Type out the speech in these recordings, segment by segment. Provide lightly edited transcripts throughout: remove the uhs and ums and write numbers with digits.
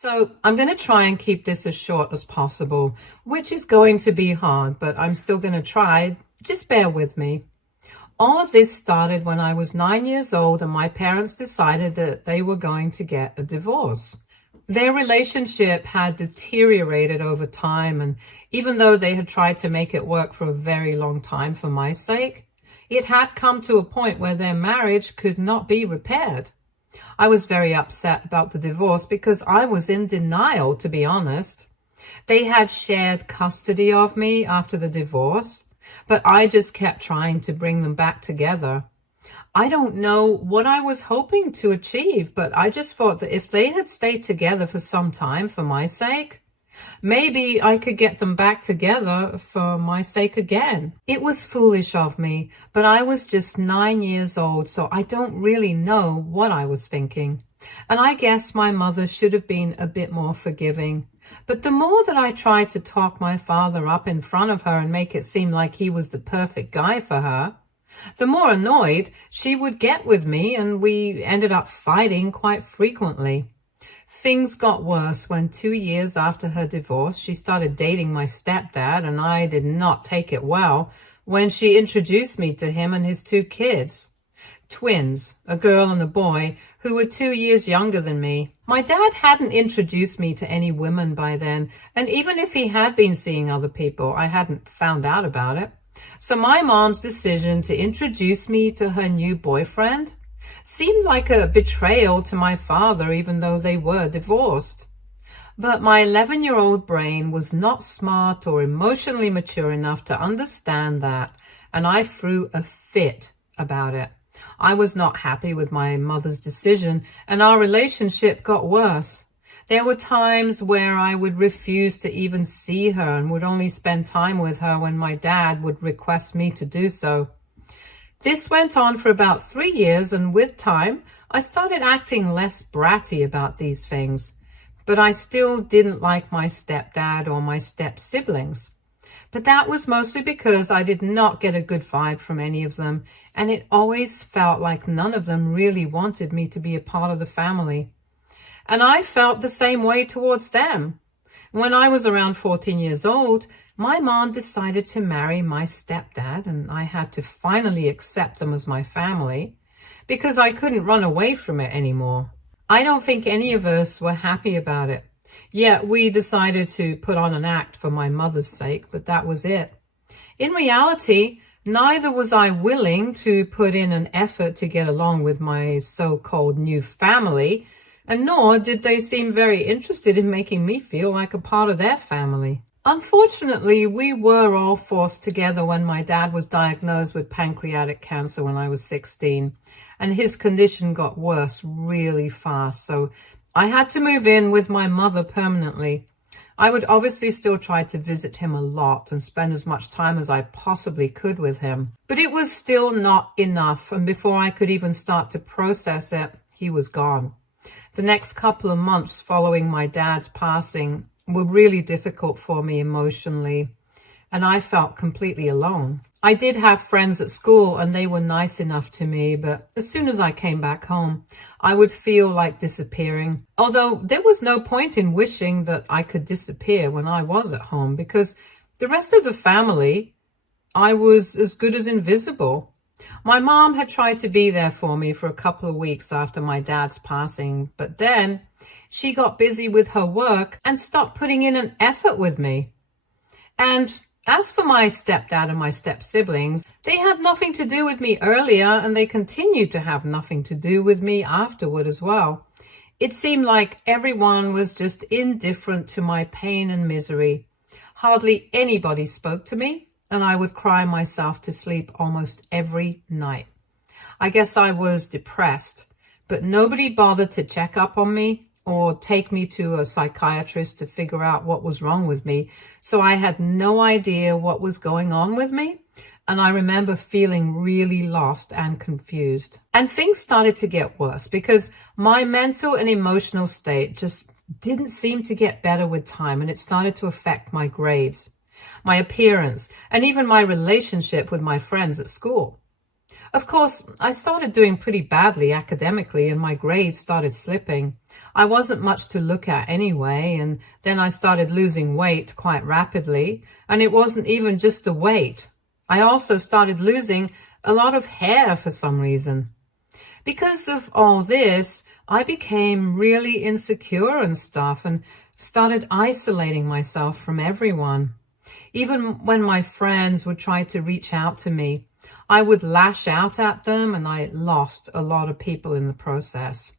So I'm going to try and keep this as short as possible, which is going to be hard, but I'm still going to try. Just bear with me. All of this started when I was 9 years old and my parents decided that they were going to get a divorce. Their relationship had deteriorated over time, and even though they had tried to make it work for a very long time for my sake, it had come to a point where their marriage could not be repaired. I was very upset about the divorce because I was in denial, to be honest. They had shared custody of me after the divorce, but I just kept trying to bring them back together. I don't know what I was hoping to achieve, but I just thought that if they had stayed together for some time for my sake, maybe I could get them back together for my sake again. It was foolish of me, but I was just 9 years old, so I don't really know what I was thinking. And I guess my mother should have been a bit more forgiving. But the more that I tried to talk my father up in front of her and make it seem like he was the perfect guy for her, the more annoyed she would get with me, and we ended up fighting quite frequently. Things got worse when 2 years after her divorce, she started dating my stepdad, and I did not take it well when she introduced me to him and his two kids. Twins, a girl and a boy, who were 2 years younger than me. My dad hadn't introduced me to any women by then, and even if he had been seeing other people, I hadn't found out about it. So my mom's decision to introduce me to her new boyfriend seemed like a betrayal to my father, even though they were divorced. But my 11-year-old brain was not smart or emotionally mature enough to understand that, and I threw a fit about it. I was not happy with my mother's decision, and our relationship got worse. There were times where I would refuse to even see her and would only spend time with her when my dad would request me to do so. This went on for about 3 years, and with time, I started acting less bratty about these things. But I still didn't like my stepdad or my step-siblings. But that was mostly because I did not get a good vibe from any of them, and it always felt like none of them really wanted me to be a part of the family. And I felt the same way towards them. When I was around 14 years old, my mom decided to marry my stepdad, and I had to finally accept them as my family because I couldn't run away from it anymore. I don't think any of us were happy about it. Yet we decided to put on an act for my mother's sake, but that was it. In reality, neither was I willing to put in an effort to get along with my so-called new family, and nor did they seem very interested in making me feel like a part of their family. Unfortunately, we were all forced together when my dad was diagnosed with pancreatic cancer when I was 16, and his condition got worse really fast, so I had to move in with my mother permanently. I would obviously still try to visit him a lot and spend as much time as I possibly could with him, but it was still not enough, and before I could even start to process it, he was gone. The next couple of months following my dad's passing were really difficult for me emotionally, and I felt completely alone. I did have friends at school, and they were nice enough to me, but as soon as I came back home, I would feel like disappearing. Although there was no point in wishing that I could disappear when I was at home, because the rest of the family, I was as good as invisible. My mom had tried to be there for me for a couple of weeks after my dad's passing, but then she got busy with her work and stopped putting in an effort with me. And as for my stepdad and my step-siblings, they had nothing to do with me earlier, and they continued to have nothing to do with me afterward as well. It seemed like everyone was just indifferent to my pain and misery. Hardly anybody spoke to me, and I would cry myself to sleep almost every night. I guess I was depressed, but nobody bothered to check up on me or take me to a psychiatrist to figure out what was wrong with me. So I had no idea what was going on with me. And I remember feeling really lost and confused. And things started to get worse because my mental and emotional state just didn't seem to get better with time. And it started to affect my grades, my appearance, and even my relationship with my friends at school. Of course, I started doing pretty badly academically, and my grades started slipping. I wasn't much to look at anyway, and then I started losing weight quite rapidly, and it wasn't even just the weight. I also started losing a lot of hair for some reason. Because of all this, I became really insecure and stuff and started isolating myself from everyone. Even when my friends would try to reach out to me, I would lash out at them, and I lost a lot of people in the process.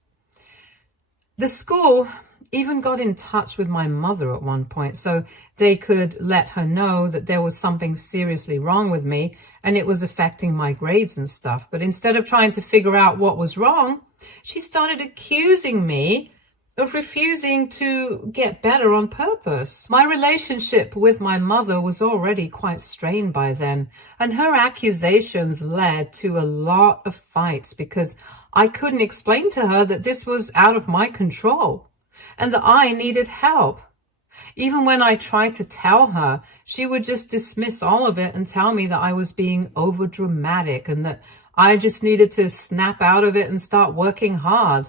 The school even got in touch with my mother at one point so they could let her know that there was something seriously wrong with me and it was affecting my grades and stuff. But instead of trying to figure out what was wrong, she started accusing me of refusing to get better on purpose. My relationship with my mother was already quite strained by then, and her accusations led to a lot of fights because I couldn't explain to her that this was out of my control and that I needed help. Even when I tried to tell her, she would just dismiss all of it and tell me that I was being overdramatic and that I just needed to snap out of it and start working hard.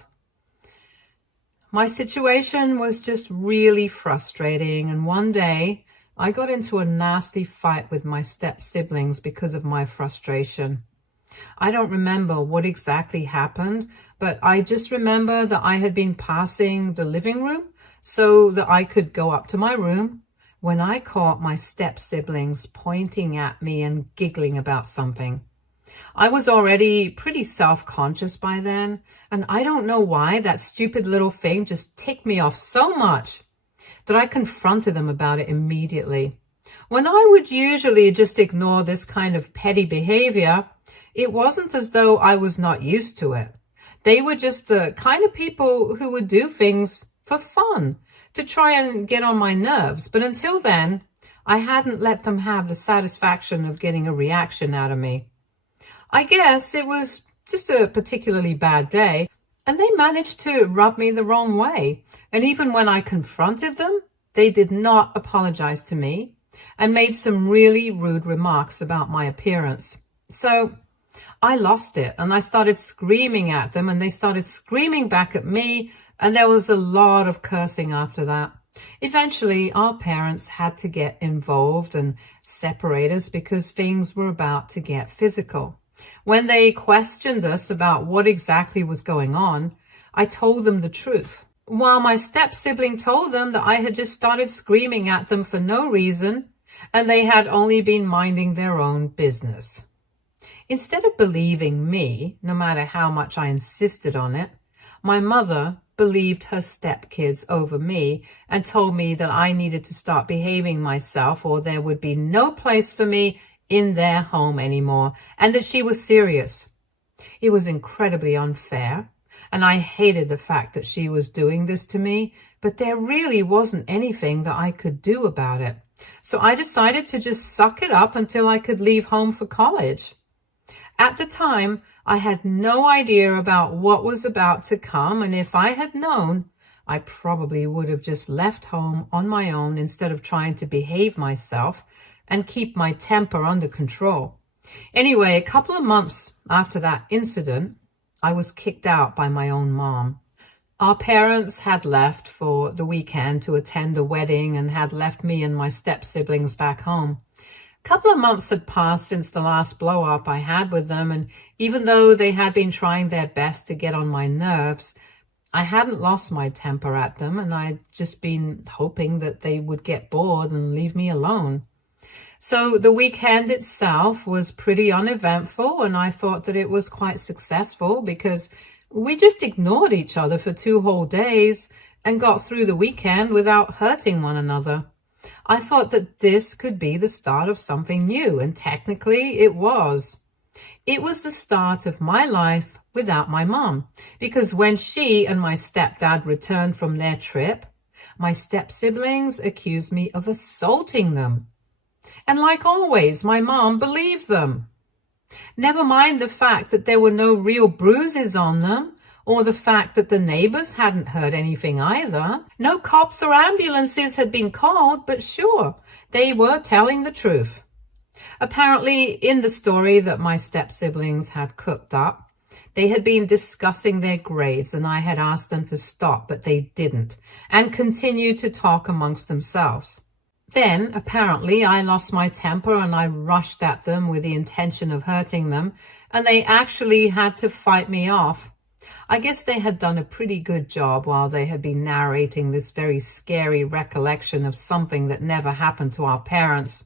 My situation was just really frustrating, and one day I got into a nasty fight with my step-siblings because of my frustration. I don't remember what exactly happened, but I just remember that I had been passing the living room so that I could go up to my room when I caught my step-siblings pointing at me and giggling about something. I was already pretty self-conscious by then, and I don't know why that stupid little thing just ticked me off so much that I confronted them about it immediately. When I would usually just ignore this kind of petty behavior, it wasn't as though I was not used to it. They were just the kind of people who would do things for fun, to try and get on my nerves. But until then, I hadn't let them have the satisfaction of getting a reaction out of me. I guess it was just a particularly bad day, and they managed to rub me the wrong way. And even when I confronted them, they did not apologize to me and made some really rude remarks about my appearance. So I lost it, and I started screaming at them, and they started screaming back at me, and there was a lot of cursing after that. Eventually, our parents had to get involved and separate us because things were about to get physical. When they questioned us about what exactly was going on, I told them the truth, while my step-sibling told them that I had just started screaming at them for no reason, and they had only been minding their own business. Instead of believing me, no matter how much I insisted on it, my mother believed her stepkids over me and told me that I needed to start behaving myself or there would be no place for me in their home anymore, and that she was serious. It was incredibly unfair, and I hated the fact that she was doing this to me, but there really wasn't anything that I could do about it. So I decided to just suck it up until I could leave home for college. At the time, I had no idea about what was about to come, and if I had known, I probably would have just left home on my own instead of trying to behave myself and keep my temper under control. Anyway, a couple of months after that incident, I was kicked out by my own mom. Our parents had left for the weekend to attend a wedding and had left me and my step-siblings back home. A couple of months had passed since the last blow-up I had with them, and even though they had been trying their best to get on my nerves, I hadn't lost my temper at them, and I'd just been hoping that they would get bored and leave me alone. So the weekend itself was pretty uneventful, and I thought that it was quite successful because we just ignored each other for 2 whole days and got through the weekend without hurting one another. I thought that this could be the start of something new, and technically it was. It was the start of my life without my mom, because when she and my stepdad returned from their trip, my step-siblings accused me of assaulting them. And like always, my mom believed them. Never mind the fact that there were no real bruises on them, or the fact that the neighbors hadn't heard anything either. No cops or ambulances had been called, but sure, they were telling the truth. Apparently, in the story that my step-siblings had cooked up, They had been discussing their grades, and I had asked them to stop, but they didn't, and continued to talk amongst themselves. Then, apparently, I lost my temper and I rushed at them with the intention of hurting them, and they actually had to fight me off. I guess they had done a pretty good job while they had been narrating this very scary recollection of something that never happened to our parents.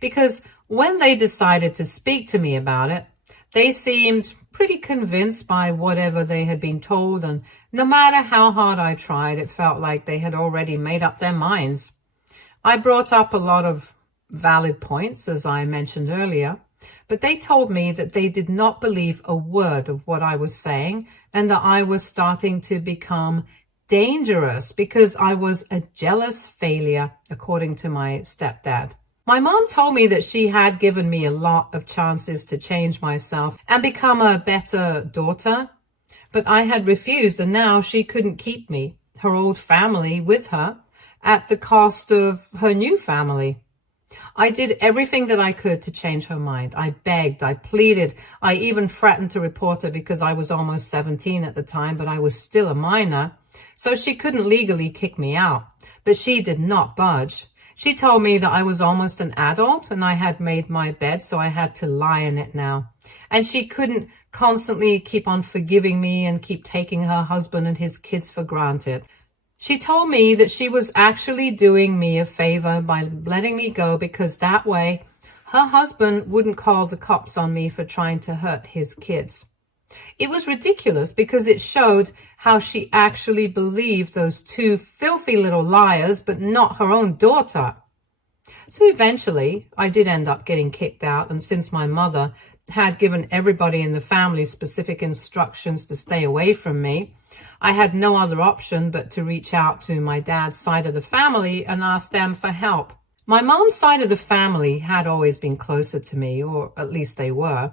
Because when they decided to speak to me about it, they seemed pretty convinced by whatever they had been told, and no matter how hard I tried, it felt like they had already made up their minds. I brought up a lot of valid points, as I mentioned earlier, but they told me that they did not believe a word of what I was saying, and that I was starting to become dangerous because I was a jealous failure, according to my stepdad. My mom told me that she had given me a lot of chances to change myself and become a better daughter, but I had refused, and now she couldn't keep me, her old family, with her at the cost of her new family. I did everything that I could to change her mind. I begged, I pleaded, I even threatened to report her because I was almost 17 at the time, but I was still a minor, so she couldn't legally kick me out. But she did not budge. She told me that I was almost an adult and I had made my bed, so I had to lie in it now. And she couldn't constantly keep on forgiving me and keep taking her husband and his kids for granted. She told me that she was actually doing me a favor by letting me go because that way her husband wouldn't call the cops on me for trying to hurt his kids. It was ridiculous because it showed how she actually believed those two filthy little liars, but not her own daughter. So eventually, I did end up getting kicked out, and since my mother had given everybody in the family specific instructions to stay away from me, I had no other option but to reach out to my dad's side of the family and ask them for help. My mom's side of the family had always been closer to me, or at least they were,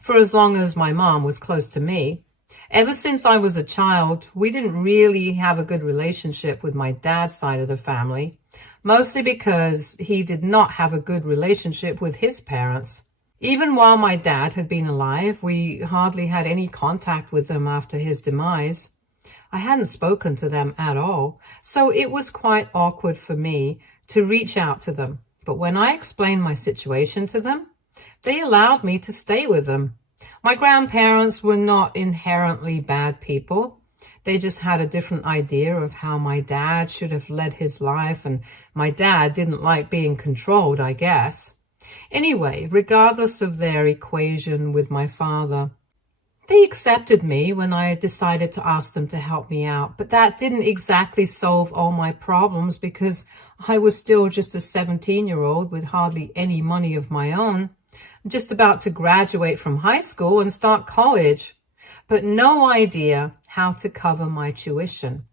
for as long as my mom was close to me. Ever since I was a child, we didn't really have a good relationship with my dad's side of the family, mostly because he did not have a good relationship with his parents. Even while my dad had been alive, we hardly had any contact with them after his demise. I hadn't spoken to them at all, so it was quite awkward for me to reach out to them. But when I explained my situation to them, they allowed me to stay with them. My grandparents were not inherently bad people. They just had a different idea of how my dad should have led his life, and my dad didn't like being controlled, I guess. Anyway, regardless of their equation with my father, they accepted me when I decided to ask them to help me out, but that didn't exactly solve all my problems because I was still just a 17-year-old with hardly any money of my own, just about to graduate from high school and start college, but no idea how to cover my tuition.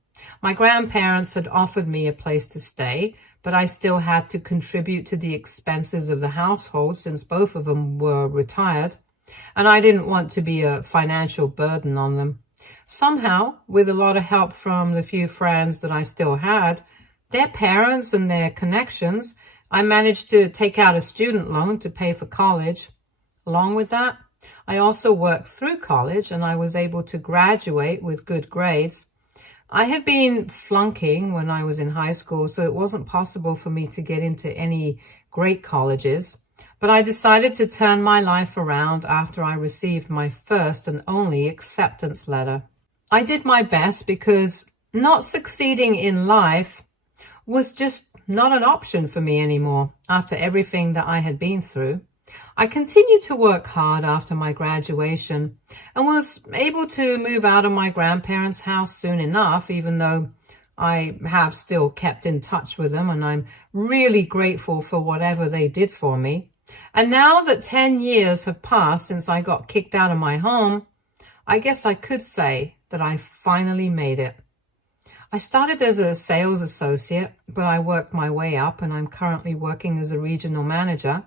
My grandparents had offered me a place to stay, but I still had to contribute to the expenses of the household since both of them were retired, and I didn't want to be a financial burden on them. Somehow, with a lot of help from the few friends that I still had, their parents and their connections, I managed to take out a student loan to pay for college. Along with that, I also worked through college and I was able to graduate with good grades. I had been flunking when I was in high school, so it wasn't possible for me to get into any great colleges. But I decided to turn my life around after I received my first and only acceptance letter. I did my best because not succeeding in life was just not an option for me anymore after everything that I had been through. I continued to work hard after my graduation and was able to move out of my grandparents' house soon enough, even though I have still kept in touch with them and I'm really grateful for whatever they did for me. And now that 10 years have passed since I got kicked out of my home, I guess I could say that I finally made it. I started as a sales associate, but I worked my way up and I'm currently working as a regional manager.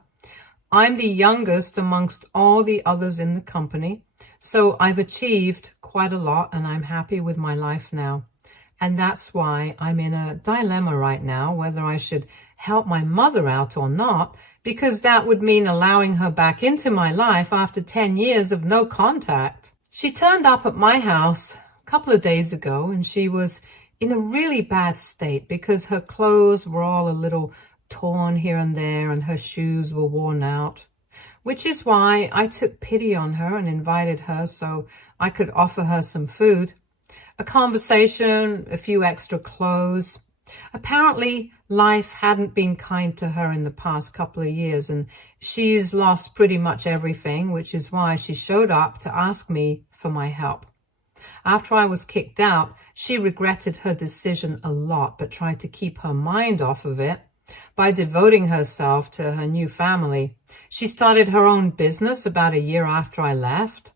I'm the youngest amongst all the others in the company, so I've achieved quite a lot and I'm happy with my life now. And that's why I'm in a dilemma right now, whether I should help my mother out or not, because that would mean allowing her back into my life after 10 years of no contact. She turned up at my house a couple of days ago, and she was in a really bad state because her clothes were all a little torn here and there and her shoes were worn out, which is why I took pity on her and invited her so I could offer her some food, a conversation, a few extra clothes. Apparently, life hadn't been kind to her in the past couple of years, and she's lost pretty much everything, which is why she showed up to ask me for my help. After I was kicked out, she regretted her decision a lot, but tried to keep her mind off of it by devoting herself to her new family. She started her own business about a year after I left,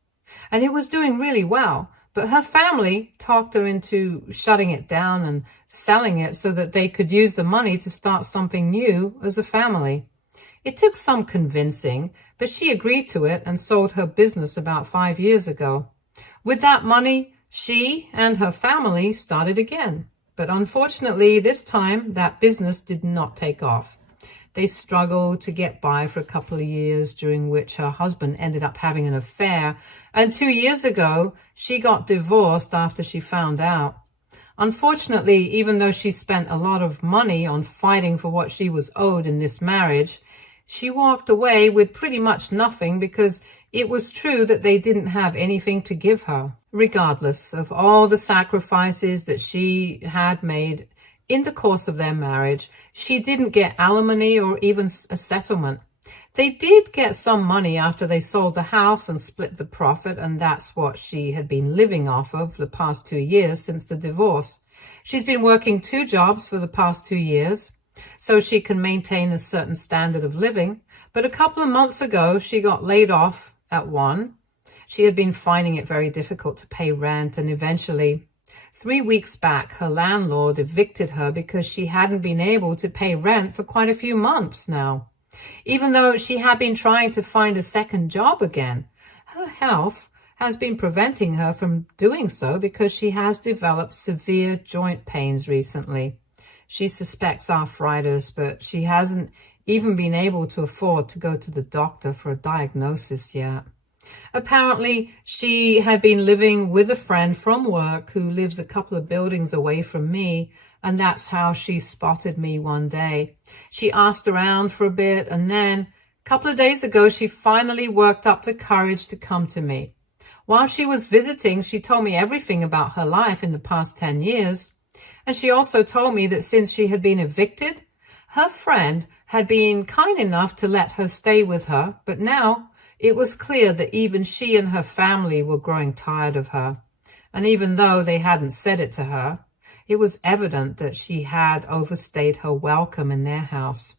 and it was doing really well. But her family talked her into shutting it down and selling it so that they could use the money to start something new as a family. It took some convincing, but she agreed to it and sold her business about 5 years ago. With that money, she and her family started again. But unfortunately, this time, that business did not take off. They struggled to get by for a couple of years, during which her husband ended up having an affair. And 2 years ago, she got divorced after she found out. Unfortunately, even though she spent a lot of money on fighting for what she was owed in this marriage, she walked away with pretty much nothing because it was true that they didn't have anything to give her. Regardless of all the sacrifices that she had made in the course of their marriage, she didn't get alimony or even a settlement. They did get some money after they sold the house and split the profit, and that's what she had been living off of the past 2 years since the divorce. She's been working 2 jobs for the past 2 years so she can maintain a certain standard of living, but a couple of months ago she got laid off at one. She had been finding it very difficult to pay rent, and eventually 3 weeks back, her landlord evicted her because she hadn't been able to pay rent for quite a few months now. Even though she had been trying to find a second job again, her health has been preventing her from doing so because she has developed severe joint pains recently. She suspects arthritis, but she hasn't even been able to afford to go to the doctor for a diagnosis yet. Apparently, she had been living with a friend from work who lives a couple of buildings away from me, and that's how she spotted me one day. She asked around for a bit, and then a couple of days ago, she finally worked up the courage to come to me. While she was visiting, she told me everything about her life in the past 10 years. And she also told me that since she had been evicted, her friend had been kind enough to let her stay with her, but now it was clear that even she and her family were growing tired of her. And even though they hadn't said it to her, it was evident that she had overstayed her welcome in their house.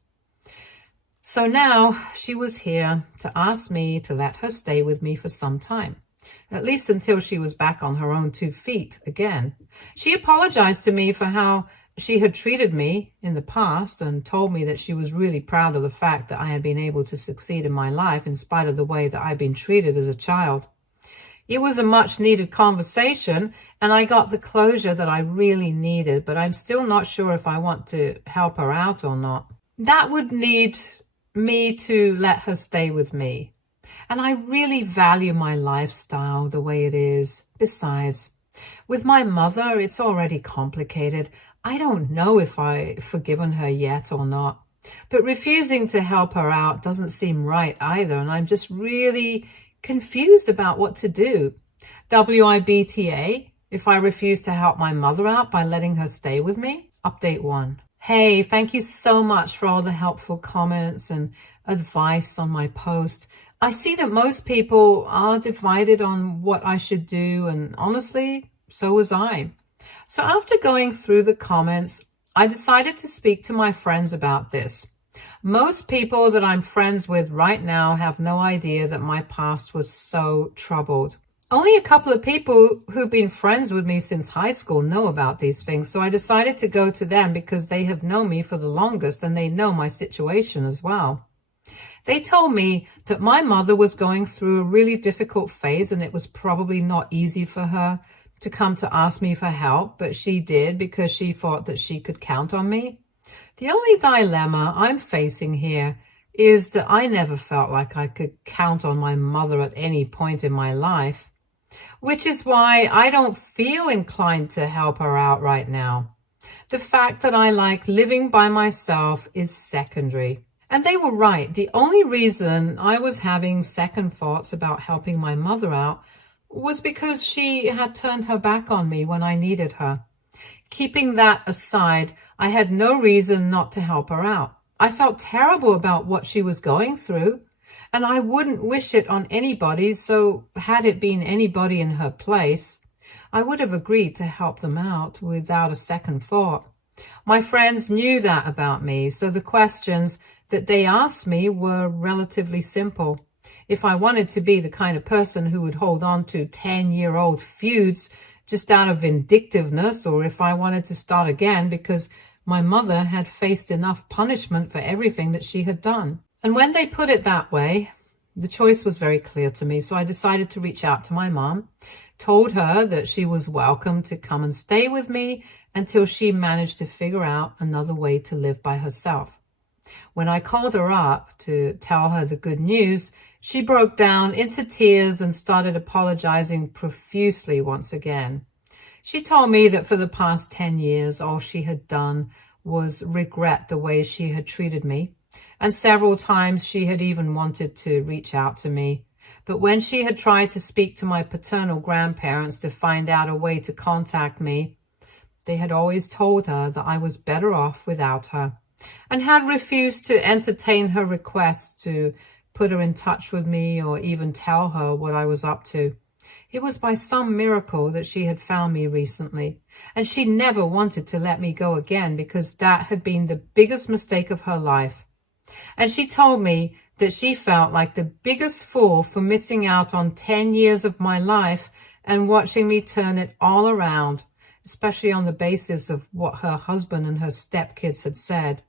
So now she was here to ask me to let her stay with me for some time, at least until she was back on her own 2 feet again. She apologized to me for how she had treated me in the past and told me that she was really proud of the fact that I had been able to succeed in my life in spite of the way that I'd been treated as a child. It was a much needed conversation, and I got the closure that I really needed, but I'm still not sure if I want to help her out or not. That would need me to let her stay with me. And I really value my lifestyle the way it is. Besides, with my mother, it's already complicated. I don't know if I've forgiven her yet or not. But refusing to help her out doesn't seem right either, and I'm just really confused about what to do. WIBTA, if I refuse to help my mother out by letting her stay with me? Update 1. Hey, thank you so much for all the helpful comments and advice on my post. I see that most people are divided on what I should do, and honestly, so was I. So after going through the comments, I decided to speak to my friends about this. Most people that I'm friends with right now have no idea that my past was so troubled. Only a couple of people who've been friends with me since high school know about these things, so I decided to go to them because they have known me for the longest and they know my situation as well. They told me that my mother was going through a really difficult phase and it was probably not easy for her to come to ask me for help, but she did because she thought that she could count on me. The only dilemma I'm facing here is that I never felt like I could count on my mother at any point in my life. which is why I don't feel inclined to help her out right now. The fact that I like living by myself is secondary. And they were right. The only reason I was having second thoughts about helping my mother out was because she had turned her back on me when I needed her. Keeping that aside, I had no reason not to help her out. I felt terrible about what she was going through, and I wouldn't wish it on anybody, so had it been anybody in her place, I would have agreed to help them out without a second thought. My friends knew that about me, so the questions that they asked me were relatively simple. If I wanted to be the kind of person who would hold on to 10-year-old feuds just out of vindictiveness, or if I wanted to start again because my mother had faced enough punishment for everything that she had done. And when they put it that way, the choice was very clear to me, so I decided to reach out to my mom, told her that she was welcome to come and stay with me until she managed to figure out another way to live by herself. When I called her up to tell her the good news, she broke down into tears and started apologizing profusely once again. She told me that for the past 10 years, all she had done was regret the way she had treated me, and several times she had even wanted to reach out to me. But when she had tried to speak to my paternal grandparents to find out a way to contact me, they had always told her that I was better off without her, and had refused to entertain her requests to put her in touch with me or even tell her what I was up to. It was by some miracle that she had found me recently, and she never wanted to let me go again because that had been the biggest mistake of her life. And she told me that she felt like the biggest fool for missing out on 10 years of my life and watching me turn it all around, especially on the basis of what her husband and her stepkids had said.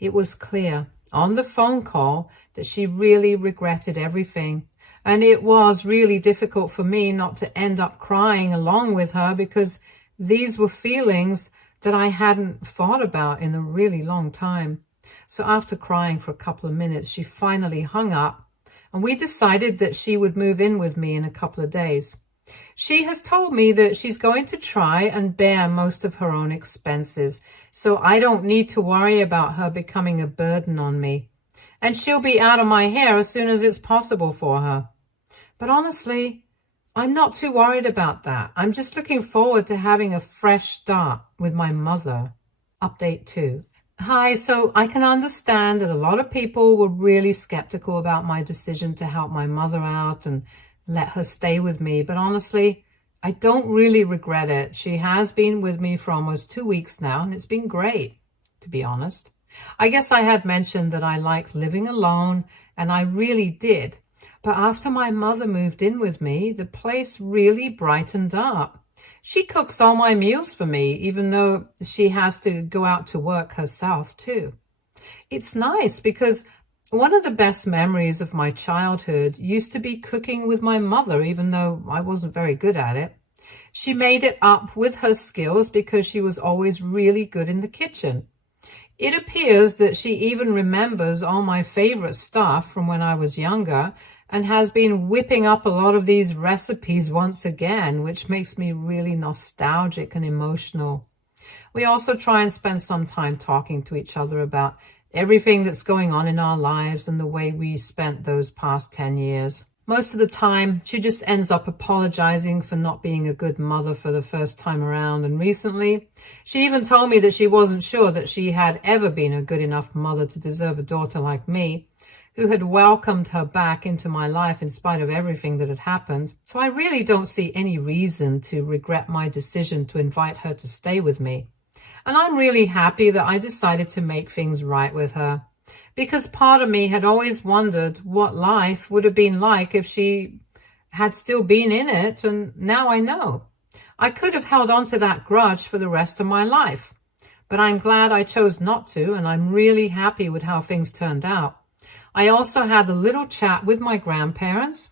It was clear on the phone call that she really regretted everything. And it was really difficult for me not to end up crying along with her because these were feelings that I hadn't thought about in a really long time. So after crying for a couple of minutes, she finally hung up, and we decided that she would move in with me in a couple of days. She has told me that she's going to try and bear most of her own expenses, so I don't need to worry about her becoming a burden on me. And she'll be out of my hair as soon as it's possible for her. But honestly, I'm not too worried about that. I'm just looking forward to having a fresh start with my mother. Update 2. Hi, so I can understand that a lot of people were really skeptical about my decision to help my mother out and let her stay with me. But honestly, I don't really regret it. She has been with me for almost 2 weeks now, and it's been great, to be honest. I guess I had mentioned that I liked living alone, and I really did. But after my mother moved in with me, the place really brightened up. She cooks all my meals for me, even though she has to go out to work herself too. It's nice because one of the best memories of my childhood used to be cooking with my mother, even though I wasn't very good at it. She made it up with her skills because she was always really good in the kitchen. It appears that she even remembers all my favorite stuff from when I was younger and has been whipping up a lot of these recipes once again, which makes me really nostalgic and emotional. We also try and spend some time talking to each other about everything that's going on in our lives and the way we spent those past 10 years. Most of the time, she just ends up apologizing for not being a good mother for the first time around. And recently, she even told me that she wasn't sure that she had ever been a good enough mother to deserve a daughter like me, who had welcomed her back into my life in spite of everything that had happened. So I really don't see any reason to regret my decision to invite her to stay with me. And I'm really happy that I decided to make things right with her, because part of me had always wondered what life would have been like if she had still been in it, and now I know. I could have held on to that grudge for the rest of my life, but I'm glad I chose not to, and I'm really happy with how things turned out. I also had a little chat with my grandparents,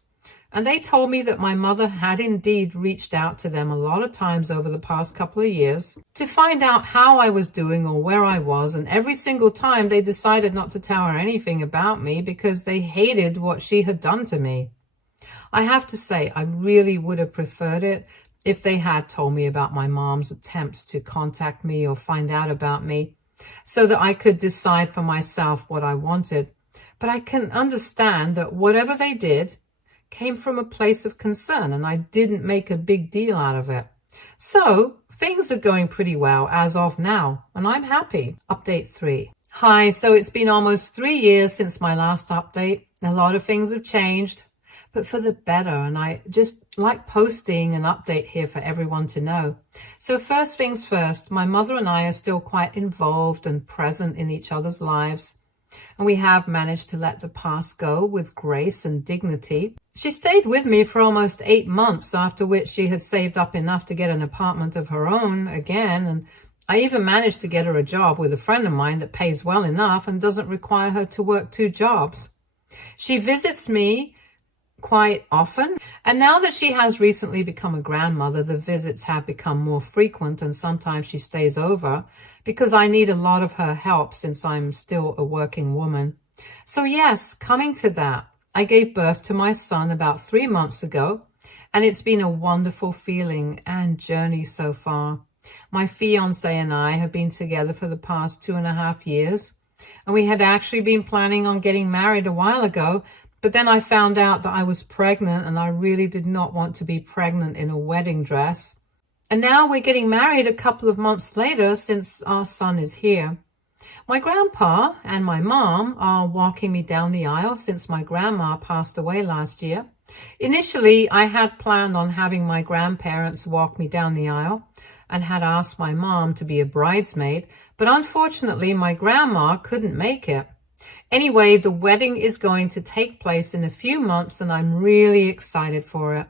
and they told me that my mother had indeed reached out to them a lot of times over the past couple of years to find out how I was doing or where I was, and every single time they decided not to tell her anything about me because they hated what she had done to me. I have to say, I really would have preferred it if they had told me about my mom's attempts to contact me or find out about me so that I could decide for myself what I wanted. But I can understand that whatever they did came from a place of concern, and I didn't make a big deal out of it. So things are going pretty well as of now, and I'm happy. Update 3. Hi, so it's been almost 3 years since my last update. A lot of things have changed, but for the better, and I just like posting an update here for everyone to know. So first things first, my mother and I are still quite involved and present in each other's lives, and we have managed to let the past go with grace and dignity. She stayed with me for almost 8 months, after which she had saved up enough to get an apartment of her own again, and I even managed to get her a job with a friend of mine that pays well enough and doesn't require her to work 2 jobs. She visits me quite often, and now that she has recently become a grandmother, the visits have become more frequent, and sometimes she stays over because I need a lot of her help since I'm still a working woman. So yes, coming to that, I gave birth to my son about 3 months ago, and it's been a wonderful feeling and journey so far. My fiance and I have been together for the past 2.5 years, and we had actually been planning on getting married a while ago, but then I found out that I was pregnant, and I really did not want to be pregnant in a wedding dress. And now we're getting married a couple of months later since our son is here. My grandpa and my mom are walking me down the aisle since my grandma passed away last year. Initially, I had planned on having my grandparents walk me down the aisle and had asked my mom to be a bridesmaid, but unfortunately my grandma couldn't make it. Anyway, the wedding is going to take place in a few months, and I'm really excited for it.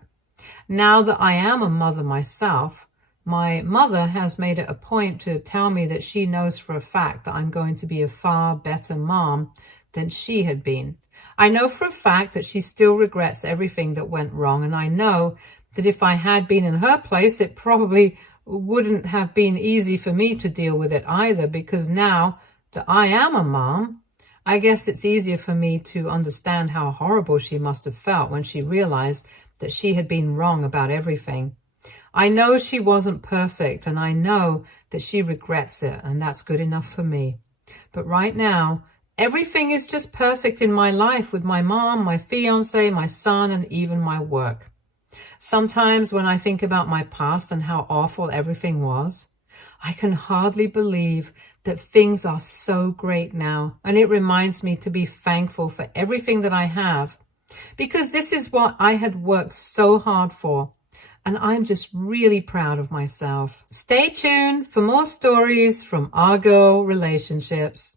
Now that I am a mother myself, my mother has made it a point to tell me that she knows for a fact that I'm going to be a far better mom than she had been. I know for a fact that she still regrets everything that went wrong, and I know that if I had been in her place, it probably wouldn't have been easy for me to deal with it either, because now that I am a mom, I guess it's easier for me to understand how horrible she must have felt when she realized that she had been wrong about everything. I know she wasn't perfect, and I know that she regrets it, and that's good enough for me. But right now, everything is just perfect in my life with my mom, my fiance, my son, and even my work. Sometimes when I think about my past and how awful everything was, I can hardly believe that things are so great now, and it reminds me to be thankful for everything that I have, because this is what I had worked so hard for, and I'm just really proud of myself. Stay tuned for more stories from Our Girl Relationships.